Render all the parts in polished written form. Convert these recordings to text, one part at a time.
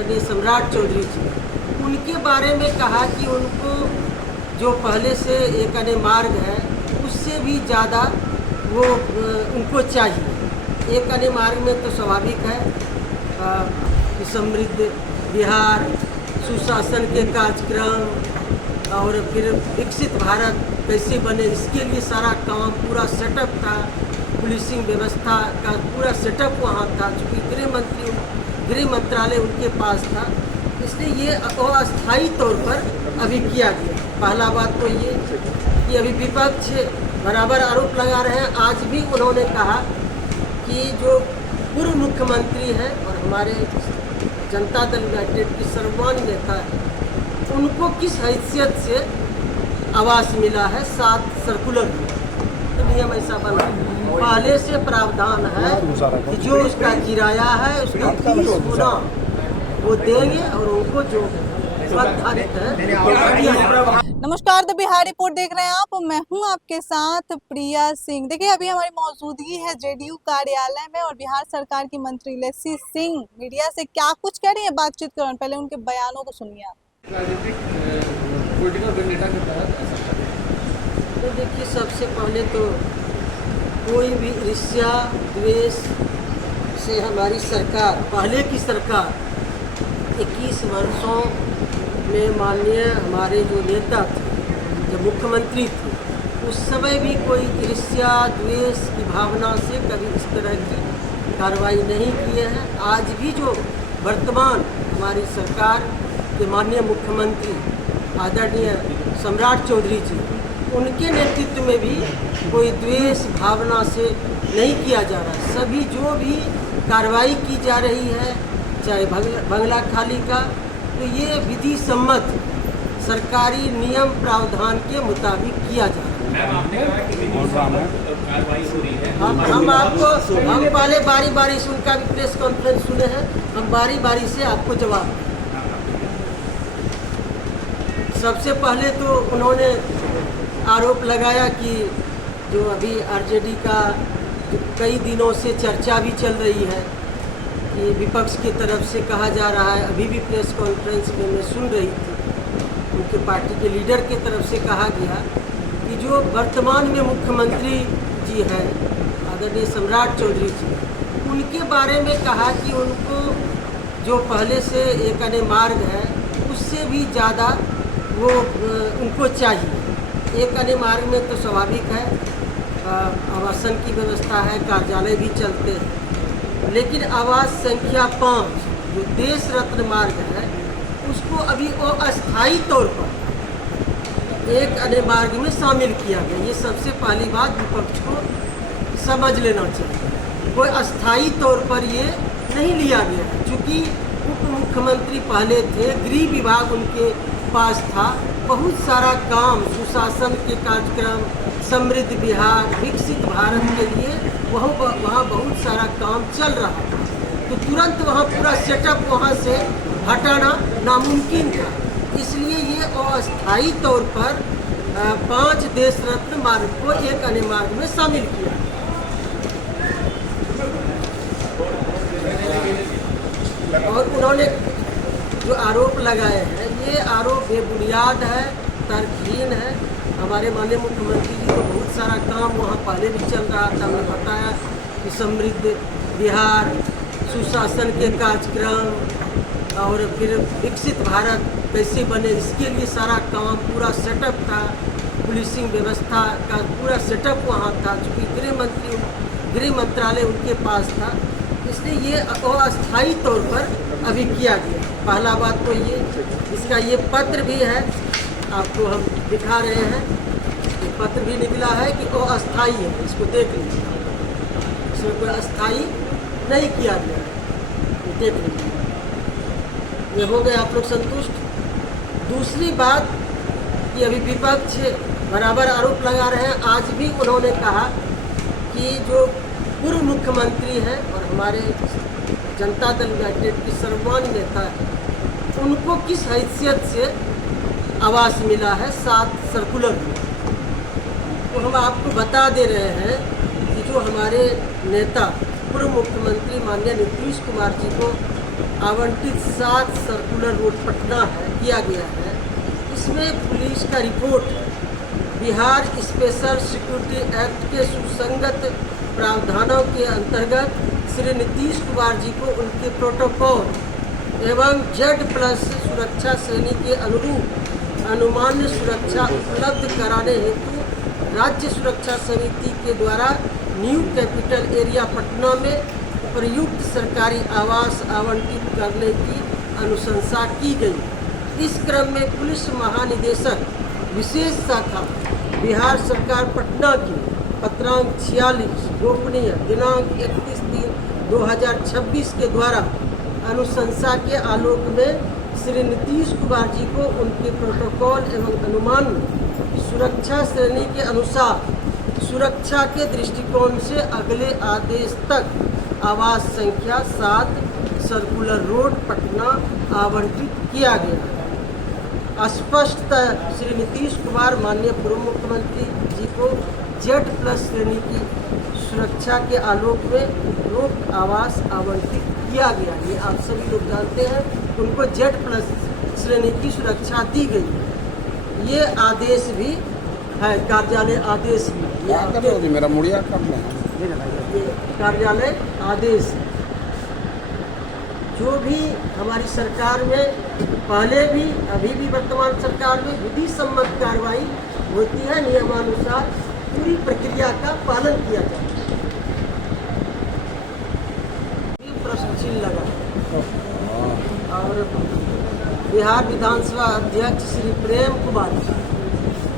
आदरणीय सम्राट चौधरी जी, उनके बारे में कहा कि उनको जो पहले से एक अन्य मार्ग है उससे भी ज़्यादा वो उनको चाहिए। एक अन्य मार्ग में तो स्वाभाविक है कि समृद्ध बिहार, सुशासन के कार्यक्रम और फिर विकसित भारत कैसे बने, इसके लिए सारा काम पूरा सेटअप था। पुलिसिंग व्यवस्था का पूरा सेटअप वहाँ था, चूँकि गृह मंत्रालय उनके पास था, इसलिए ये अस्थायी तौर पर अभी किया गया। पहला बात तो ये कि अभी विपक्ष बराबर आरोप लगा रहे हैं। आज भी उन्होंने कहा कि जो पूर्व मुख्यमंत्री हैं और हमारे जनता दल यूनाइटेड की सर्वमान्य नेता है, उनको किस हैसियत से आवास मिला है 7 सर्कुलर में। तो नियम ऐसा बना पहले से प्रावधान है कि जो उसका किराया है उसका 30 गुना वो देंगे और उनको जो निर्धारित है। नमस्कार, द बिहार रिपोर्ट देख रहे हैं आप। मैं हूं आपके साथ प्रिया सिंह। देखिए, अभी हमारी मौजूदगी है जेडीयू कार्यालय में और बिहार सरकार की मंत्री लेसी सिंह मीडिया से क्या कुछ कह रही है बातचीत के दौरान। पहले उनके बयानों को सुनिए आप। तो देखिए, सबसे पहले तो कोई भी ईर्ष्या द्वेष से हमारी सरकार, पहले की सरकार 21 वर्षों में माननीय हमारे जो नेता थे, जब मुख्यमंत्री थे, उस समय भी कोई ईर्ष्या द्वेष की भावना से कभी इस तरह की कार्रवाई नहीं किए हैं। आज भी जो वर्तमान हमारी सरकार के माननीय मुख्यमंत्री आदरणीय सम्राट चौधरी जी, उनके नेतृत्व में भी कोई द्वेष भावना से नहीं किया जा रहा है। सभी जो भी कार्रवाई की जा रही है, चाहे बंगला खाली का, तो ये विधि सम्मत सरकारी नियम प्रावधान के मुताबिक किया जा रहा है। हम पहले बारी बारी से उनका भी प्रेस कॉन्फ्रेंस सुने हैं, हम बारी बारी से आपको जवाब दें। सबसे पहले तो उन्होंने आरोप लगाया कि जो अभी आरजेडी का कई दिनों से चर्चा भी चल रही है कि विपक्ष की तरफ से कहा जा रहा है, अभी भी प्रेस कॉन्फ्रेंस में मैं सुन रही थी, उनके पार्टी के लीडर की तरफ से कहा गया कि जो वर्तमान में मुख्यमंत्री जी हैं आदरणीय सम्राट चौधरी जी, उनके बारे में कहा कि उनको जो पहले से एक अन्य मार्ग है उससे भी ज़्यादा वो उनको चाहिए। एक अन्य मार्ग में तो स्वाभाविक है आवासन की व्यवस्था है, कार्यालय भी चलते हैं, लेकिन आवास संख्या 5 जो देश रत्न मार्ग है उसको अभी अस्थायी तौर पर एक अन्य मार्ग में शामिल किया गया। ये सबसे पहली बात विपक्ष को समझ लेना चाहिए। कोई अस्थायी तौर पर ये नहीं लिया गया, क्योंकि उप मुख्यमंत्री पहले थे, गृह विभाग उनके पास था, बहुत सारा काम सुशासन के कार्यक्रम, समृद्ध बिहार, विकसित भारत के लिए वहाँ बहुत सारा काम चल रहा था। तो तुरंत वहाँ पूरा सेटअप वहाँ से हटाना नामुमकिन था, इसलिए ये अस्थायी तौर पर 5 देश रत्न मार्ग को एक अन्य मार्ग में शामिल किया। और उन्होंने जो आरोप लगाए हैं, ये आरोप बेबुनियाद है, तर्कहीन है। हमारे माननीय मुख्यमंत्री जी को बहुत सारा काम वहाँ पहले भी चल रहा था। हमने बताया कि समृद्ध बिहार, सुशासन के कार्यक्रम और फिर विकसित भारत कैसे बने, इसके लिए सारा काम पूरा सेटअप था। पुलिसिंग व्यवस्था का पूरा सेटअप वहाँ था, चूँकि गृह मंत्रालय उनके पास था, इसलिए ये अस्थायी तौर पर अभी किया गया। पहला बात तो ये, इसका ये पत्र भी है, आपको हम दिखा रहे हैं, ये पत्र भी निकला है कि वो अस्थायी है, इसको देख लीजिए, इसमें कोई अस्थायी नहीं किया गया है, देख लीजिए। ये हो गए आप लोग संतुष्ट। दूसरी बात कि अभी विपक्ष बराबर आरोप लगा रहे हैं। आज भी उन्होंने कहा कि जो पूर्व मुख्यमंत्री हैं और हमारे जनता दल यूनाइटेड की सर्वमान्य नेता है, उनको किस हैसियत से आवास मिला है 7 सर्कुलर में। तो हम आपको बता दे रहे हैं कि जो हमारे नेता पूर्व मुख्यमंत्री माननीय नीतीश कुमार जी को आवंटित 7 सर्कुलर रोड पटना है किया गया है, इसमें पुलिस का report Bihar special security act के सुसंगत प्रावधानों के अंतर्गत श्री नीतीश कुमार जी को उनके प्रोटोकॉल एवं Z+ सुरक्षा श्रेणी के अनुरूप अनुमान्य सुरक्षा उपलब्ध कराने हेतु राज्य सुरक्षा समिति के द्वारा न्यू कैपिटल एरिया पटना में प्रयुक्त सरकारी आवास आवंटित करने की अनुशंसा की गई। इस क्रम में पुलिस महानिदेशक विशेष शाखा बिहार सरकार पटना की पत्रांक 46 गोपनीय दिनांक 31/3/2026 के द्वारा अनुशंसा के आलोक में श्री नीतीश कुमार जी को उनके प्रोटोकॉल एवं अनुमान सुरक्षा श्रेणी के अनुसार सुरक्षा के दृष्टिकोण से अगले आदेश तक आवास संख्या 7 सर्कुलर रोड पटना आवंटित किया गया है। स्पष्टतः श्री नीतीश कुमार माननीय पूर्व मुख्यमंत्री जी को Z+ श्रेणी की सुरक्षा के आलोक में उपरोक्त आवास आवंटित किया गया। ये आप सभी लोग जानते हैं, उनको Z+ श्रेणी की सुरक्षा दी गई है। ये आदेश भी है, कार्यालय आदेश भी। ये मेरा मुड़िया कब ये कार्यालय आदेश है। जो भी हमारी सरकार में पहले भी अभी भी वर्तमान सरकार में विधि सम्मत कार्रवाई होती है, नियमानुसार पूरी प्रक्रिया का पालन किया जाता है। प्रश्न चिन्ह लगा और बिहार विधानसभा अध्यक्ष श्री प्रेम कुमार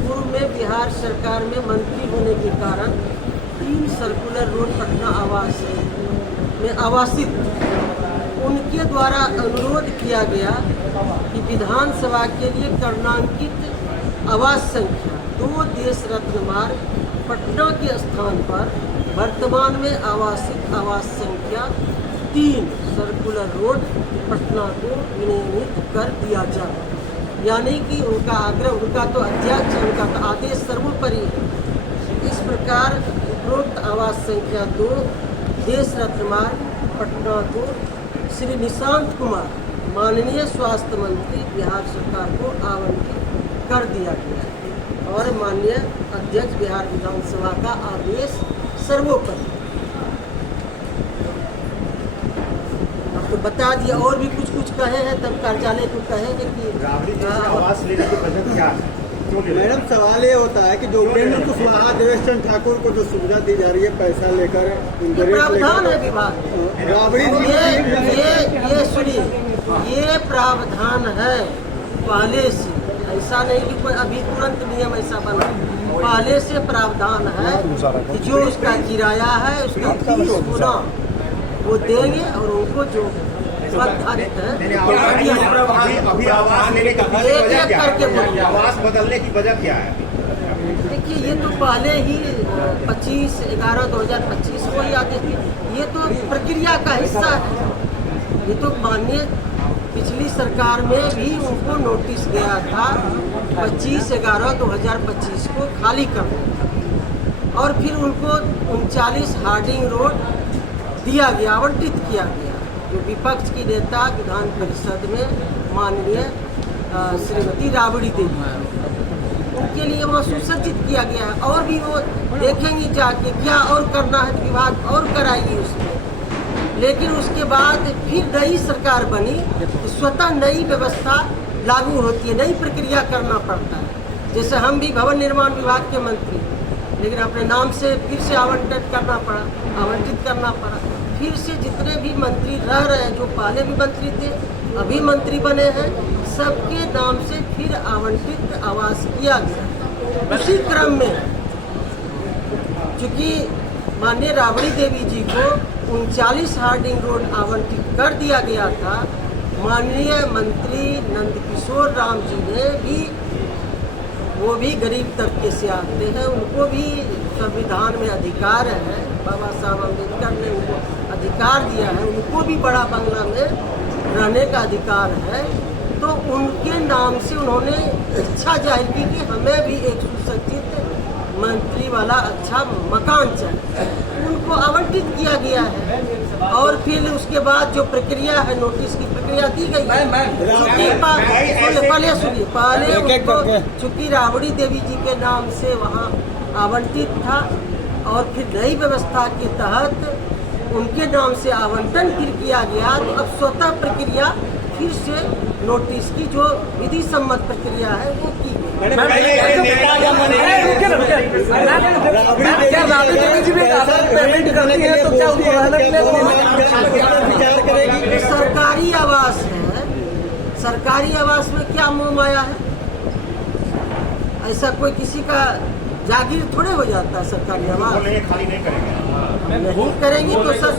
पूर्व में बिहार सरकार में मंत्री होने के कारण 3 सर्कुलर रोड पटना आवास में आवासित उनके द्वारा अनुरोध किया गया कि विधानसभा के लिए कर्णांकित आवास संख्या 2 देश रत्न मार्ग पटना के स्थान पर वर्तमान में आवासित आवास संख्या 3 सर्कुलर रोड पटना को विनियमित कर दिया जाए। यानी कि उनका आग्रह, उनका तो अध्यक्ष, उनका तो आदेश सर्वोपरि है। इस प्रकार उपरोक्त आवास संख्या 2 देश रत्न मार्ग पटना को श्री निशांत कुमार माननीय स्वास्थ्य मंत्री बिहार सरकार को आवंटित कर दिया गया है और माननीय अध्यक्ष बिहार विधानसभा का आदेश सर्वोपरि। अब तो बता दिया, और भी कुछ कहे हैं तब कार्यालय को कहेंगे कि आवास लेने की वजह क्या है? मैडम सवाल ये होता है कि जो उपेंद्र कुशवाहा देवेश चंद्र ठाकुर को जो सुविधा दी जा रही है पैसा लेकर प्रावधान है विभाग, राबड़ी ये सुनिए, ये प्रावधान है पहले से, ऐसा नहीं कि कोई अभी तुरंत नियम ऐसा बना, पहले से प्रावधान है कि जो उसका किराया है उसका 30 गुना वो देंगे और उनको जो निर्धारित है अभी आवास लेने की वजह क्या है? आवास बदलने की वजह क्या है? देखिए, ये तो पहले ही 25/11/2025 को ही आदेश थी। ये तो प्रक्रिया का हिस्सा है। ये तो माननीय पिछली सरकार में भी उनको नोटिस गया था 25/11/2025 को खाली करने का और फिर उनको 39 हार्डिंग रोड दिया गया, आवंटित किया गया। जो विपक्ष की नेता विधान परिषद में माननीय श्रीमती राबड़ी देवी, उनके लिए वहाँ सुसज्जित किया गया है और भी वो देखेंगी जाके क्या और करना है तो विभाग और कराएगी उसमें। लेकिन उसके बाद फिर नई सरकार बनी तो स्वतः नई व्यवस्था लागू होती है, नई प्रक्रिया करना पड़ता है। जैसे हम भी भवन निर्माण विभाग के मंत्री, लेकिन अपने नाम से फिर से आवंटित करना पड़ा। फिर से जितने भी मंत्री रह रहे हैं, जो पहले भी मंत्री थे अभी मंत्री बने हैं, सबके नाम से फिर आवंटित आवास किया गया। उसी क्रम में चूँकि माननीय राबड़ी देवी जी को 39 हार्डिंग रोड आवंटित कर दिया गया था, माननीय मंत्री नंदकिशोर राम जी ने भी, वो भी गरीब तबके से आते हैं, उनको भी संविधान में अधिकार है, बाबा साहब अम्बेडकर ने उनको अधिकार दिया है, उनको भी बड़ा बंगला में रहने का अधिकार है। तो उनके नाम से उन्होंने इच्छा जाहिर की कि हमें भी एक सुसज्जित मंत्री वाला अच्छा मकान चाहिए, उनको आवंटित किया गया है। और फिर उसके बाद जो प्रक्रिया है, नोटिस की प्रक्रिया दी गई है। पहले सुनिए, पहले उनको चूंकि राबड़ी देवी जी के नाम से वहाँ आवंटित था और फिर नई व्यवस्था के तहत उनके नाम से आवंटन फिर किया गया, तो अब स्वतः प्रक्रिया फिर से नोटिस की जो विधि सम्मत प्रक्रिया है वो की गई। सरकारी आवास है, सरकारी आवास में क्या मोह माया है? ऐसा कोई किसी का जागीर थोड़े हो जाता है सरकारी आवास। खाली नहीं करेंगे, नहीं करेंगे तो सर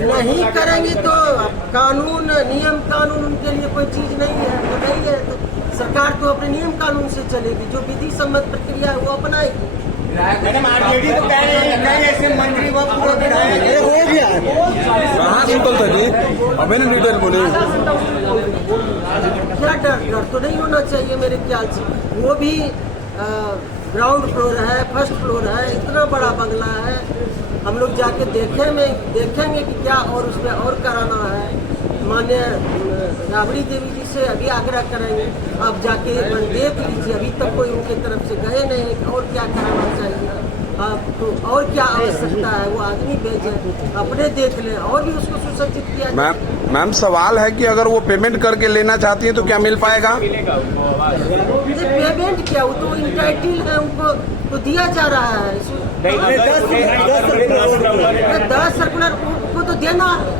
नहीं करेंगे तो कानून नियम कानून उनके लिए कोई चीज नहीं है, तो नहीं है तो सरकार तो अपने नियम कानून से चलेगी, जो विधि सम्मत प्रक्रिया है वो अपनाएगी। मैडम आरजेडी तो कह रहे हैं ऐसे मंत्री व पूरा विधायक हो गया कहाँ सिंपल था जी, अभी नहीं लीडर बोले। क्या डर तो नहीं होना चाहिए मेरे ख्याल से। वो भी ग्राउंड फ्लोर है, फर्स्ट फ्लोर है, इतना बड़ा बंगला है। हम लोग जाके देखेंगे कि क्या और उसमें और कराना है। माननीय राबड़ी देवी जी से अभी आग्रह करेंगे, आप जाके एक बार देख लीजिए, अभी तक कोई उनके तरफ से गए नहीं, और क्या कराना चाहिए आपको, और क्या आवश्यकता है वो आदमी भेजें, अपने देख लें और भी उसको सुसज्जित किया जाए। मैम सवाल है कि अगर वो पेमेंट करके लेना चाहती है तो क्या मिल पाएगा? पेमेंट क्या, वो तो इंटाइटल है, उनको तो दिया जा रहा है। 10 सर्कुलर को तो देना है,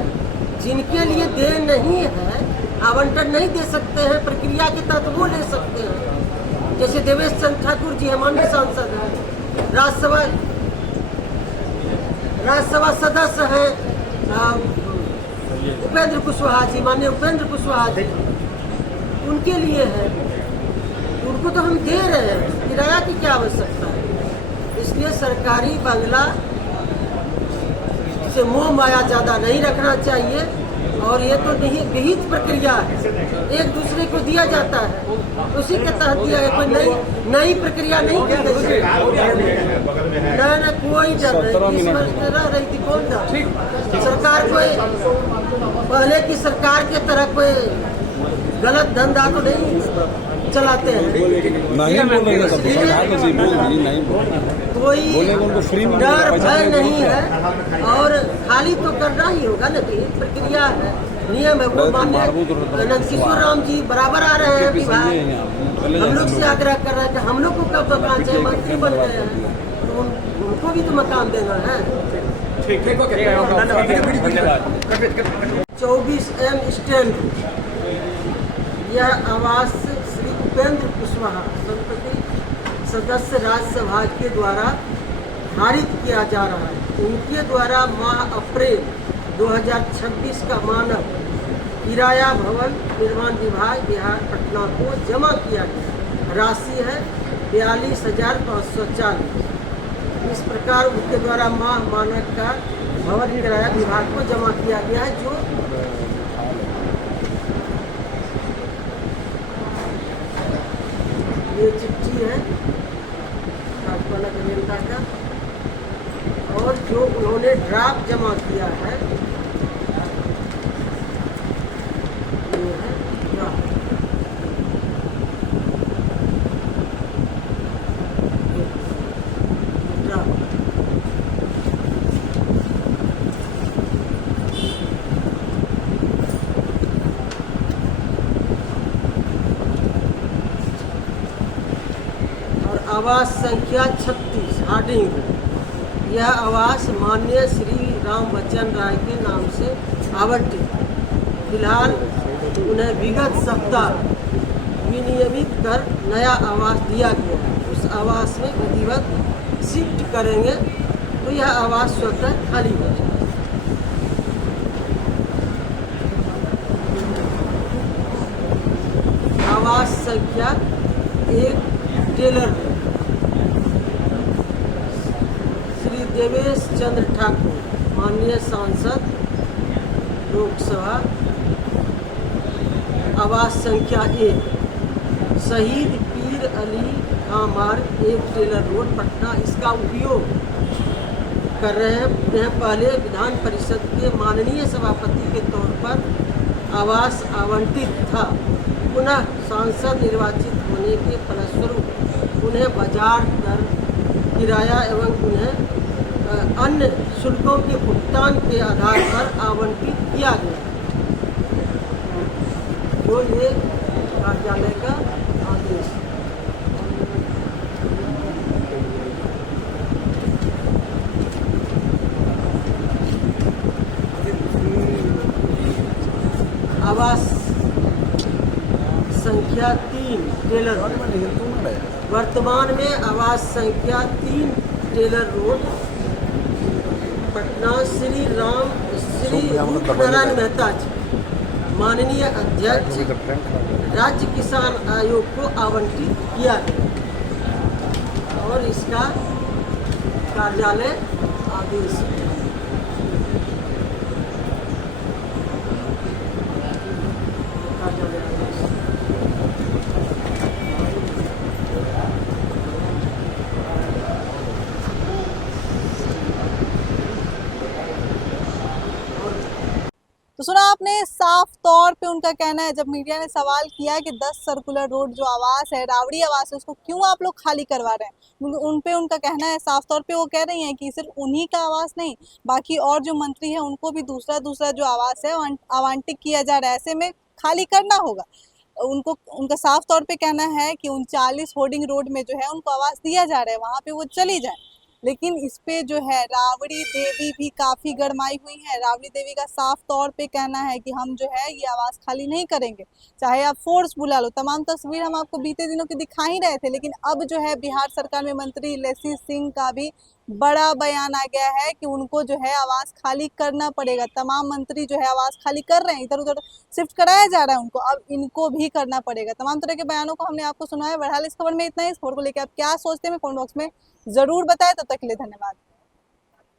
जिनके लिए दे नहीं है, आवंटन नहीं दे सकते हैं, प्रक्रिया के तहत वो ले सकते हैं। जैसे देवेश चंद्र ठाकुर जी माननीय सांसद हैं, राज्यसभा सदस्य हैं, उपेंद्र कुशवाहा जी, माननीय उपेंद्र कुशवाहा जी, उनके लिए है, उनको तो हम दे रहे हैं, किराया की क्या आवश्यकता है। इसलिए सरकारी बंगला से मोह माया ज्यादा नहीं रखना चाहिए, और ये तो नहीं विहित प्रक्रिया है, एक दूसरे को दिया जाता है, उसी के तहत दिया है, कोई नई प्रक्रिया नहीं कर रही ना कोई डर नहीं। इस वर्ष में रह रही थी, कौन डर? सरकार कोई पहले की सरकार के तरह कोई गलत धंधा तो नहीं चलाते हैं, नहीं बोलेंगे सब नहीं कोई डर भय नहीं है, और खाली तो करना ही होगा ना, प्रक्रिया है, नियम है वो मान्य। किशोर राम जी बराबर आ रहे हैं विभाग, हम लोग से आग्रह कर रहे हैं कि हम लोग को कब मकान चाहिए, मंत्री बन गए हैं तो उनको भी तो मकान देना है। 24M स्टैंड, यह आवास श्री उपेंद्र कुशवाहा संसदीय सदस्य राज्यसभा के द्वारा पारित किया जा रहा है। उनके द्वारा माह अप्रैल 2026 का मानक किराया भवन निर्माण विभाग बिहार पटना को जमा किया गया। राशि है 42,540। इस प्रकार उनके द्वारा माह मानक का भवन किराया विभाग को जमा किया गया है, जो ये चिट्ठी है अभियंता का, और जो उन्होंने ड्राफ्ट जमा किया है ये है ड्राफ्ट। आवास संख्या 36 हार्डिंग। यह आवास माननीय श्री राम बच्चन राय के नाम से आवंटित। फिलहाल उन्हें विगत सप्ताह विनियमित कर नया आवास दिया गया है। उस आवास में विधिवत शिफ्ट करेंगे तो यह आवास स्वतः खाली हो जाएगा। आवास संख्या 1 टेलर श्री देवेश चंद्र ठाकुर माननीय सांसद लोकसभा। आवास संख्या 1 शहीद पीर अली खां मार्ग 1 टेलर रोड पटना। इसका उपयोग कर रहे हैं। यह पहले विधान परिषद के माननीय सभापति के तौर पर आवास आवंटित था, पुनः सांसद निर्वाचित होने के फलस्वरूप उन्हें बाजार दर किराया एवं उन्हें अन्य शुल्कों के भुगतान के आधार पर आवंटित किया गया, जो ये कार्यालय का आदेश है। आवास संख्या 3 टेलर वर्तमान में आवास संख्या 3 टेलर रोड, पटना श्री नारायण मेहता जी, माननीय अध्यक्ष राज्य किसान आयोग को आवंटित किया गया और इसका कार्यालय आदेश है। तो सुना आपने, साफ तौर पे उनका कहना है, जब मीडिया ने सवाल किया कि 10 सर्कुलर रोड जो आवास है, रावड़ी आवास है, उसको क्यों आप लोग खाली करवा रहे हैं, उन पे उनका कहना है साफ तौर पे, वो कह रही हैं कि सिर्फ उन्हीं का आवास नहीं, बाकी और जो मंत्री है उनको भी दूसरा जो आवास है आवंटित किया जा रहा है, ऐसे में खाली करना होगा। उनका साफ तौर पे कहना है कि 39 होर्डिंग रोड में जो है उनको आवास दिया जा रहा है, वहां पे वो चली जाए। लेकिन इस पे जो है रावड़ी देवी भी काफी गरमाई हुई है। रावड़ी देवी का साफ तौर पे कहना है कि हम जो है ये आवास खाली नहीं करेंगे, चाहे आप फोर्स बुला लो। तमाम तस्वीर हम आपको बीते दिनों की दिखा ही रहे थे, लेकिन अब जो है बिहार सरकार में मंत्री लेसी सिंह का भी बड़ा बयान आ गया है कि उनको जो है आवास खाली करना पड़ेगा। तमाम मंत्री जो है आवास खाली कर रहे हैं, इधर उधर शिफ्ट कराया जा रहा है उनको, अब इनको भी करना पड़ेगा। तमाम तरह के बयानों को हमने आपको सुनाया। बहरहाल इस खबर में इतना ही। इस खबर को लेकर आप क्या सोचते हैं, कमेंट बॉक्स में जरूर बताएं। तब तक के लिए धन्यवाद।